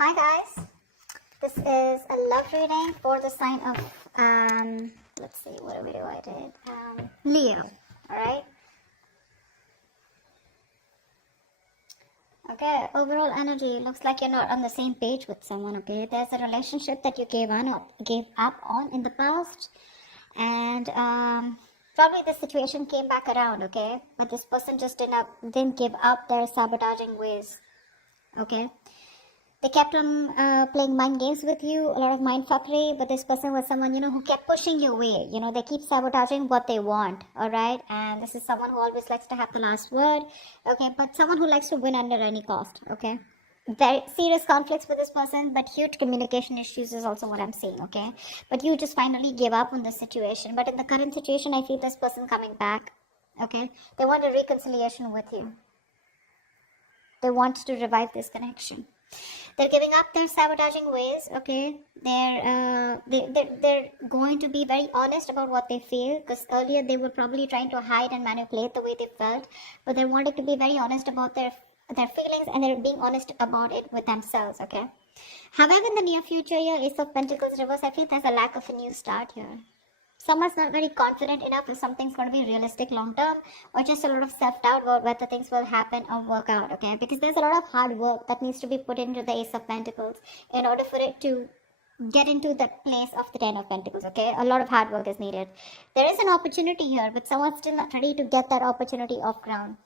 Hi guys, this is a love reading for the sign of, let's see, what video I did, Leo, alright? Okay, overall energy, looks like you're not on the same page with someone, okay? There's a relationship that you gave up on in the past, and probably the situation came back around, okay? But this person just didn't give up their sabotaging ways, okay? They kept on playing mind games with you, a lot of mind fuckery, but this person was someone, who kept pushing you away. They keep sabotaging what they want, alright? And this is someone who always likes to have the last word, okay? But someone who likes to win under any cost, okay? Very serious conflicts with this person, but huge communication issues is also what I'm seeing, okay? But you just finally gave up on this situation. But in the current situation, I feel this person coming back, okay? They want a reconciliation with you. They want to revive this connection. They're giving up their sabotaging ways, okay? They're going to be very honest about what they feel, because earlier they were probably trying to hide and manipulate the way they felt, but they're wanting to be very honest about their feelings, and they're being honest about it with themselves, okay? However, in the near future here, Ace of Pentacles reverse, I feel there's a lack of a new start here. Someone's not very confident enough if something's going to be realistic long term, or just a lot of self-doubt about whether things will happen or work out, okay? Because there's a lot of hard work that needs to be put into the Ace of Pentacles in order for it to get into the place of the Ten of Pentacles, okay? A lot of hard work is needed. There is an opportunity here, but someone's still not ready to get that opportunity off ground.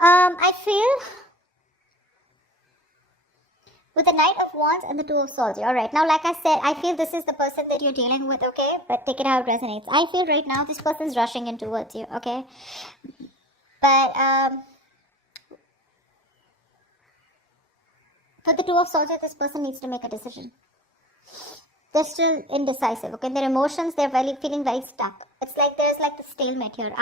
I feel with the Knight of Wands and the Two of Swords. Alright, now like I said, I feel this is the person that you're dealing with, okay? But take it how it resonates. I feel right now this person's rushing in towards you, okay? But for the Two of Swords, this person needs to make a decision. They're still indecisive, okay? Their emotions, they're feeling very stuck. It's like there's like the stalemate here.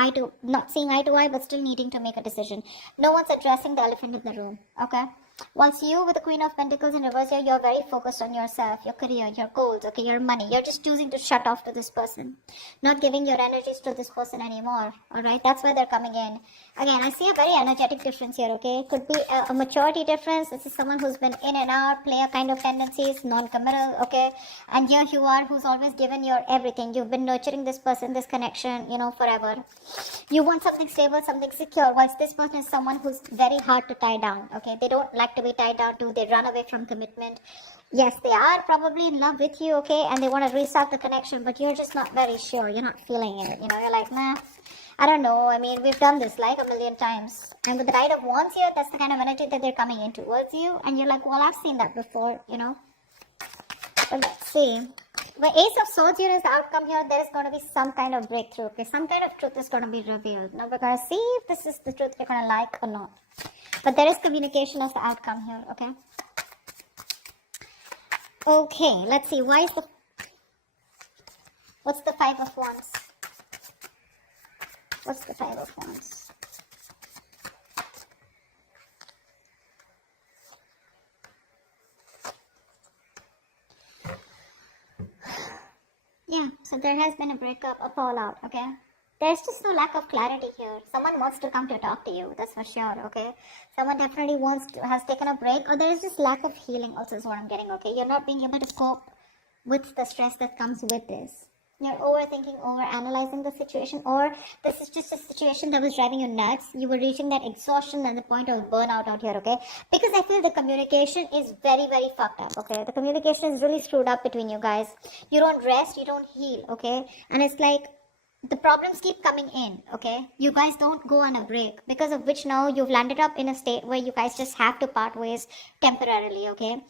Not seeing eye to eye, but still needing to make a decision. No one's addressing the elephant in the room, okay? Whilst you with the Queen of Pentacles in reverse here, you're very focused on yourself, your career, your goals, okay, your money. You're just choosing to shut off to this person, not giving your energies to this person anymore, alright? That's why they're coming in. Again, I see a very energetic difference here, okay? Could be a maturity difference. This is someone who's been in and out, player kind of tendencies, non-committal, okay? And here you are, who's always given your everything. You've been nurturing this person, this connection, forever. You want something stable, something secure, whilst this person is someone who's very hard to tie down, okay? They don't like to be tied down to, they run away from commitment. Yes, they are probably in love with you, okay, and they want to restart the connection, but you're just not very sure. You're not feeling it, you're like, nah, I don't know. I mean, we've done this like a million times. And with the Knight of Wands here, that's the kind of energy that they're coming in towards you, and you're like, well, I've seen that before, But let's see. The Ace of Swords here is the outcome here. There is going to be some kind of breakthrough, okay? Some kind of truth is going to be revealed. Now we're going to see if this is the truth you're going to like or not. But there is communication as the outcome here, okay? Okay, let's see. What's the Five of Wands? What's the Five of Wands? Yeah, so there has been a breakup, a fallout, okay? There's just no lack of clarity here. Someone wants to come to talk to you, that's for sure, okay? Someone definitely has taken a break, or there is just lack of healing also is what I'm getting, okay? You're not being able to cope with the stress that comes with this. You're overthinking, overanalyzing the situation, or this is just a situation that was driving you nuts. You were reaching that exhaustion and the point of burnout out here, okay? Because I feel the communication is very, very fucked up, okay? The communication is really screwed up between you guys. You don't rest, you don't heal, okay? And it's like the problems keep coming in, okay? You guys don't go on a break, because of which now you've landed up in a state where you guys just have to part ways temporarily, okay?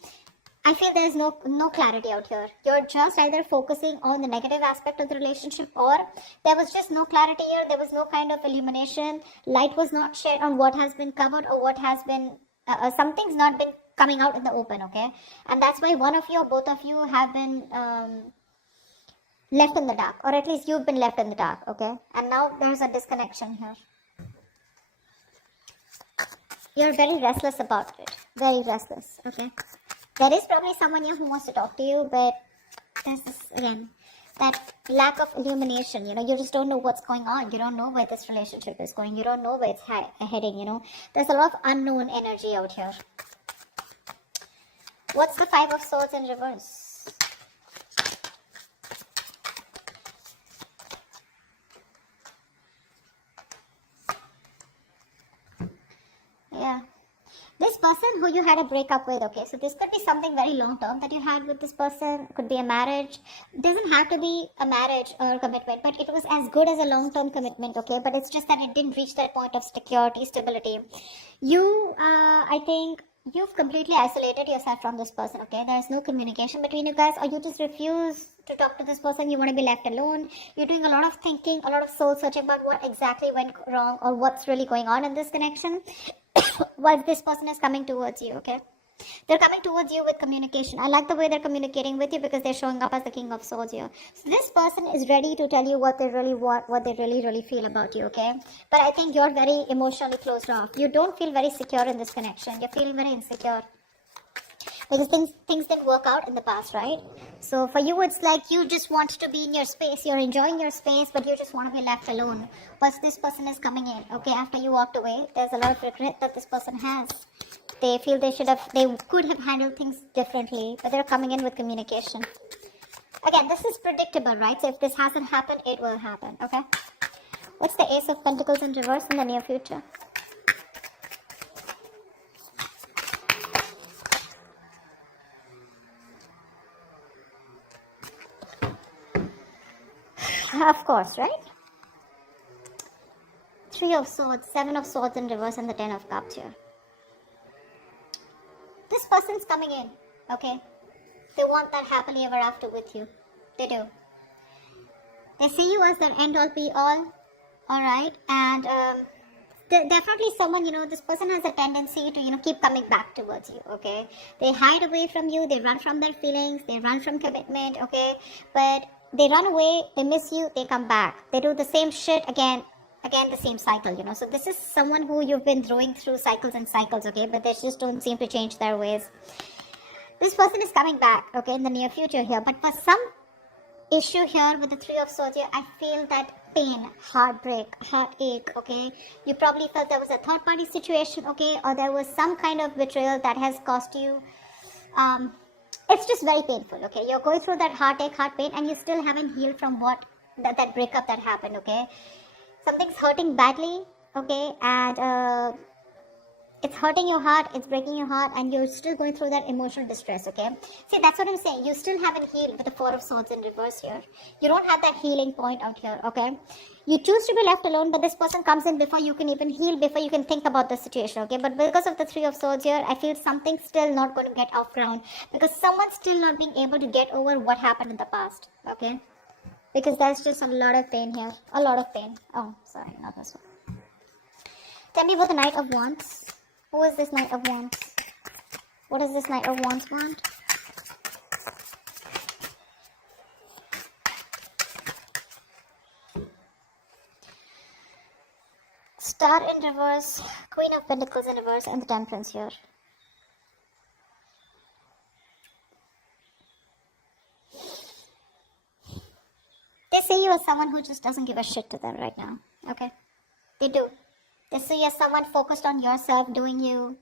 I feel there's no clarity out here. You're just either focusing on the negative aspect of the relationship, or there was just no clarity here. There was no kind of illumination. Light was not shed on what has been covered, or what has been, something's not been coming out in the open, okay? And that's why one of you or both of you have been left in the dark, or at least you've been left in the dark, okay? And now there's a disconnection here. You're very restless about it. Very restless, okay? There is probably someone here who wants to talk to you, but there's this, again, that lack of illumination, you just don't know what's going on. You don't know where this relationship is going. You don't know where it's heading. There's a lot of unknown energy out here. What's the Five of Swords in reverse? Yeah. This person who you had a breakup with, okay, so this could be something very long term that you had with this person. Could be a marriage. It doesn't have to be a marriage or a commitment, but it was as good as a long term commitment, okay, but it's just that it didn't reach that point of security, stability. I think you've completely isolated yourself from this person, okay. There's no communication between you guys, or you just refuse to talk to this person. You want to be left alone. You're doing a lot of thinking, a lot of soul searching about what exactly went wrong or what's really going on in this connection. While this person is coming towards you, okay, they're coming towards you with communication. I like the way they're communicating with you because they're showing up as the King of Swords here. So this person is ready to tell you what they really want, what they really feel about you, okay. But I think you're very emotionally closed off. You don't feel very secure in this connection. You're feeling very insecure because things didn't work out in the past, right? So for you, it's like you just want to be in your space. You're enjoying your space, but you just want to be left alone. But this person is coming in, okay, after you walked away. There's a lot of regret that this person has. They feel they could have handled things differently, but they're coming in with communication. Again, this is predictable, right? So if this hasn't happened, it will happen, okay? What's the Ace of Pentacles in reverse in the near future? Of course, right? Three of Swords, Seven of Swords in reverse, and the Ten of Cups here. This person's coming in, okay? They want that happily ever after with you. They do. They see you as their end all be all, alright? And definitely someone, this person has a tendency to, keep coming back towards you, okay? They hide away from you, they run from their feelings, they run from commitment, okay? But they run away, they miss you, they come back. They do the same shit again, the same cycle, So this is someone who you've been throwing through cycles and cycles, okay? But they just don't seem to change their ways. This person is coming back, okay, in the near future here. But for some issue here with the Three of Swords here, I feel that pain, heartbreak, heartache, okay? You probably felt there was a third party situation, okay? Or there was some kind of betrayal that has cost you it's just very painful, okay? You're going through that heartache, heart pain, and you still haven't healed from that breakup that happened, okay? Something's hurting badly, okay? And it's hurting your heart, it's breaking your heart, and you're still going through that emotional distress, okay? See, that's what I'm saying. You still haven't healed with the Four of Swords in reverse here. You don't have that healing point out here, okay? You choose to be left alone, but this person comes in before you can even heal, before you can think about the situation, okay? But because of the Three of Swords here, I feel something's still not going to get off ground because someone's still not being able to get over what happened in the past, okay? Because there's just a lot of pain here. A lot of pain. Oh, sorry, not this one. Tell me about the Knight of Wands. Who is this Knight of Wands? What does this Knight of Wands want? Star in reverse, Queen of Pentacles in reverse, and the Temperance here. They see you as someone who just doesn't give a shit to them right now, okay? They do. They see you as someone focused on yourself, doing you,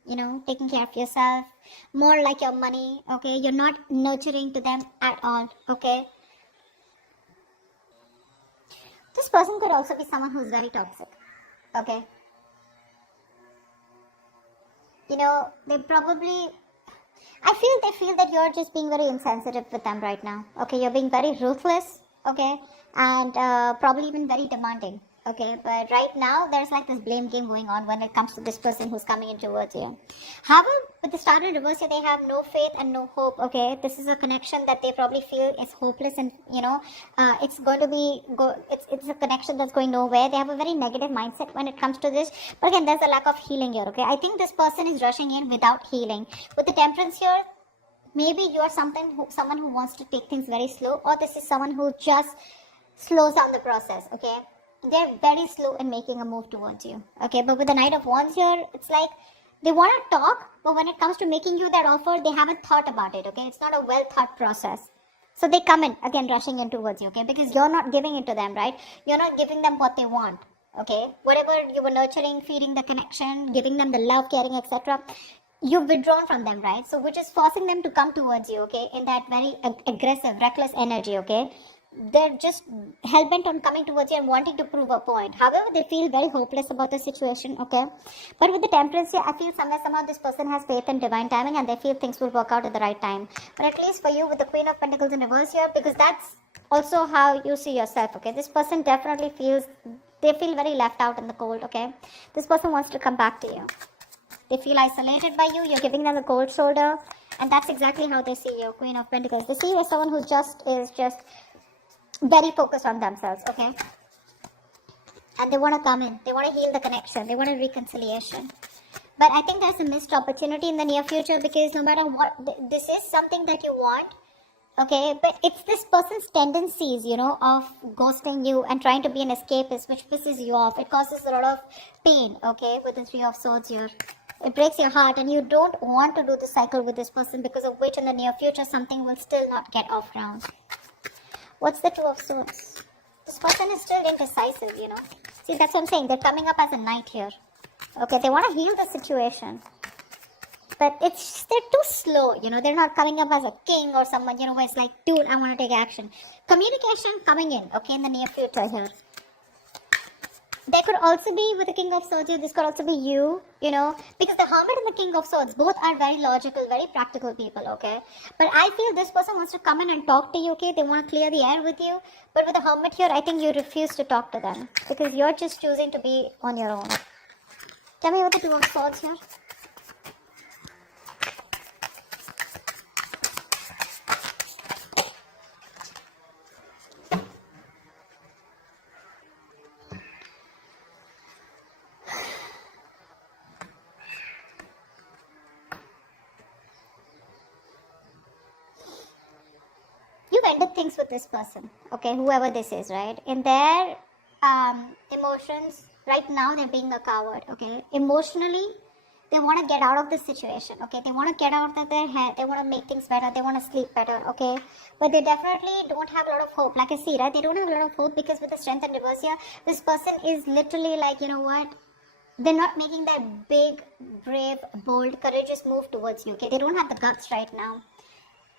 taking care of yourself, more like your money, okay? You're not nurturing to them at all, okay? This person could also be someone who's very toxic, okay? They probably, they feel that you're just being very insensitive with them right now, okay? You're being very ruthless, okay? And probably even very demanding. Okay, but right now there's like this blame game going on when it comes to this person who's coming in towards you. However, with the Star in reverse, they have no faith and no hope. Okay, this is a connection that they probably feel is hopeless, and it's going to be it's a connection that's going nowhere. They have a very negative mindset when it comes to this. But again, there's a lack of healing here. Okay, I think this person is rushing in without healing. With the Temperance here, maybe you are someone who wants to take things very slow, or this is someone who just slows down the process. Okay. They're very slow in making a move towards you. Okay, but with the Knight of Wands here, it's like they want to talk, but when it comes to making you that offer, they haven't thought about it. Okay, it's not a well thought process. So they come in again, rushing in towards you, okay? Because you're not giving it to them, right? You're not giving them what they want, okay? Whatever you were nurturing, feeding the connection, giving them the love, caring, etc., you've withdrawn from them, right? So which is forcing them to come towards you, okay? In that very aggressive, reckless energy, okay? They're just hell-bent on coming towards you and wanting to prove a point. However, they feel very hopeless about the situation, okay? But with the temperance here, I feel somehow this person has faith in divine timing and they feel things will work out at the right time. But at least for you with the Queen of Pentacles in reverse here, because that's also how you see yourself, okay? This person definitely feels, they feel very left out in the cold, okay? This person wants to come back to you. They feel isolated by you, you're giving them the cold shoulder, and that's exactly how they see you, Queen of Pentacles. They see you as someone who is just very focused on themselves, okay? And they want to come in, they want to heal the connection, they want a reconciliation. But I think there's a missed opportunity in the near future, because no matter what, this is something that you want, okay? But it's this person's tendencies, you know, of ghosting you and trying to be an escapist, which pisses you off. It causes a lot of pain, okay, with the Three of Swords here. It breaks your heart, and you don't want to do the cycle with this person, because of which in the near future something will still not get off ground. What's the Two of Swords? This person is still indecisive, you know. See, that's what I'm saying. They're coming up as a knight here. Okay, they want to heal the situation. But they're too slow, you know. They're not coming up as a king or someone, you know, where it's like, dude, I want to take action. Communication coming in, okay, in the near future here. There could also be, with the King of Swords here, this could also be you, you know, because the Hermit and the King of Swords both are very logical, very practical people, okay? But I feel this person wants to come in and talk to you, okay? They want to clear the air with you. But with the Hermit here, I think you refuse to talk to them, because you're just choosing to be on your own. Tell me what the Two of Swords here. You've ended things with this person, okay, whoever this is, right? In their emotions, right now they're being a coward, okay? Emotionally, they want to get out of this situation, okay? They want to get out of their head, they want to make things better, they want to sleep better, okay? But they definitely don't have a lot of hope. Like I see, right? They don't have a lot of hope, because with the Strength and reverse here, this person is literally like, you know what? They're not making that big, brave, bold, courageous move towards you, okay? They don't have the guts right now.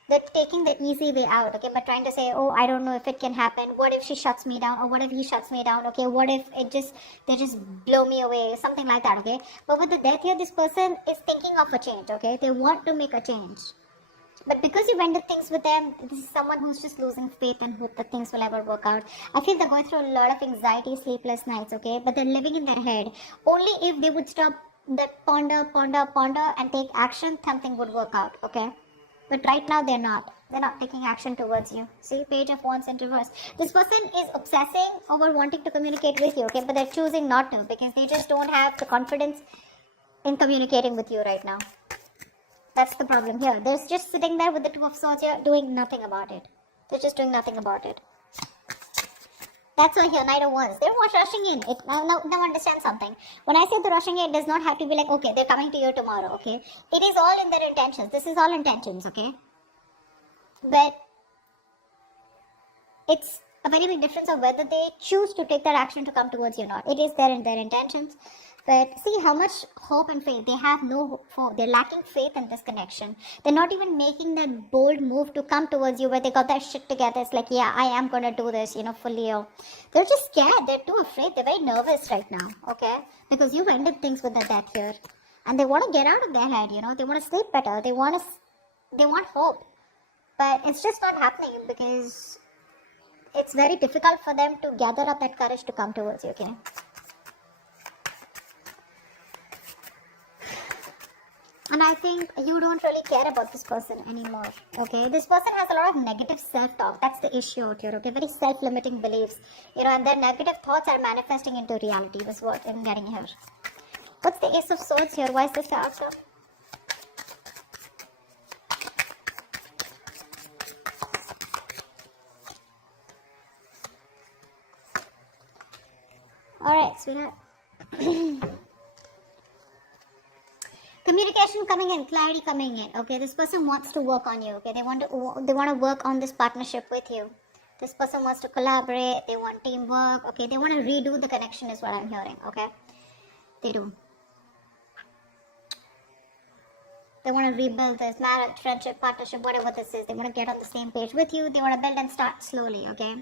They're taking the easy way out, okay, but trying to say, oh, I don't know if it can happen. What if she shuts me down? Or what if he shuts me down? Okay, what if they just blow me away? Something like that, okay? But with the Death here, this person is thinking of a change, okay? They want to make a change. But because you've ended things with them, this is someone who's just losing faith and hope that things will ever work out. I feel they're going through a lot of anxiety, sleepless nights, okay? But they're living in their head. Only if they would stop that ponder, and take action, something would work out, okay? But right now they're not. They're not taking action towards you. See, Page of Wands in reverse. This person is obsessing over wanting to communicate with you, okay? But they're choosing not to, because they just don't have the confidence in communicating with you right now. That's the problem here. They're just sitting there with the Two of Swords here, doing nothing about it. They're just doing nothing about it. That's why here, Knight of Wands. They're not rushing in. Now understand something. When I say they're rushing in, it does not have to be like, okay, they're coming to you tomorrow, okay? It is all in their intentions. This is all intentions, okay? But it's a very big difference of whether they choose to take that action to come towards you or not. It is there in their intentions. But see how much hope and faith. They have no hope for. They're lacking faith in this connection. They're not even making that bold move to come towards you where they got their shit together. It's like, yeah, I am going to do this, you know, for Leo. They're just scared. They're too afraid. They're very nervous right now, okay? Because you've ended things with the Death here. And they want to get out of their head, you know. They want to sleep better. They want hope. But it's just not happening, because it's very difficult for them to gather up that courage to come towards you, okay? And I think you don't really care about this person anymore, okay? This person has a lot of negative self-talk. That's the issue out here, okay? Very self-limiting beliefs, you know, and their negative thoughts are manifesting into reality. That's what I'm getting here. What's the Ace of Swords here? Why is this the outcome? Alright, sweetheart. Communication coming in, clarity coming in. Okay, this person wants to work on you. Okay, they want to work on this partnership with you. This person wants to collaborate. They want teamwork. Okay, they want to redo the connection is what I'm hearing. Okay, they do. They want to rebuild this marriage, friendship, partnership, whatever this is. They want to get on the same page with you. They want to build and start slowly, okay?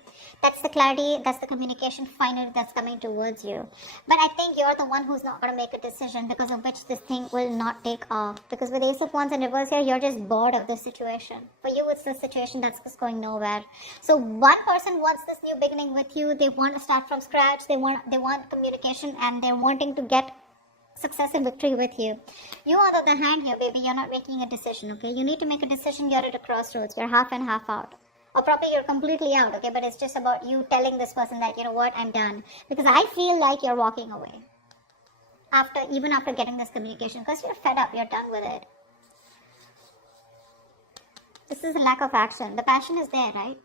That's the clarity, that's the communication finally that's coming towards you. But I think you're the one who's not going to make a decision because of which this thing will not take off. Because with Ace of Wands in reverse here, you're just bored of this situation. For you, it's the situation that's just going nowhere. So one person wants this new beginning with you. They want to start from scratch. They want communication, and they're wanting to get success and victory with you. You, on the other hand here, baby, you're not making a decision, okay? You need to make a decision. You're at a crossroads. You're half in, half out. Or probably you're completely out, okay? But it's just about you telling this person that, you know what, I'm done. Because I feel like you're walking away. Even after getting this communication. Because you're fed up. You're done with it. This is a lack of action. The passion is there, right?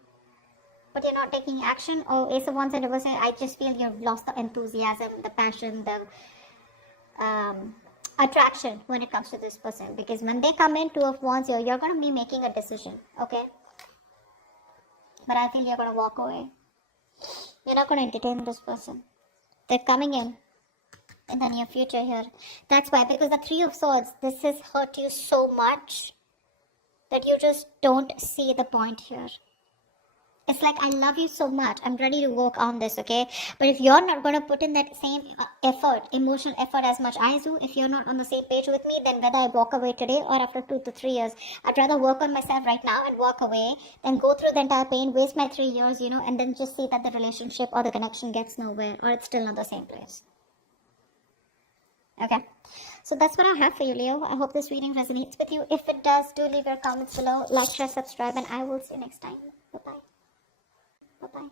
But you're not taking action. Oh, Ace of Wands and reverse, I just feel you've lost the enthusiasm, the passion, the attraction when it comes to this person, because when they come in, Two of Wands, you're going to be making a decision, okay? But I feel you're going to walk away. You're not going to entertain this person. They're coming in the near future here. That's why, because the Three of Swords, this has hurt you so much that you just don't see the point here. It's like, I love you so much. I'm ready to work on this, okay? But if you're not going to put in that same effort, emotional effort as much I do, if you're not on the same page with me, then whether I walk away today or after 2 to 3 years, I'd rather work on myself right now and walk away than go through the entire pain, waste my 3 years, you know, and then just see that the relationship or the connection gets nowhere or it's still not the same place. Okay? So that's what I have for you, Leo. I hope this reading resonates with you. If it does, do leave your comments below. Like, share, subscribe, and I will see you next time. Bye-bye. Bye-bye.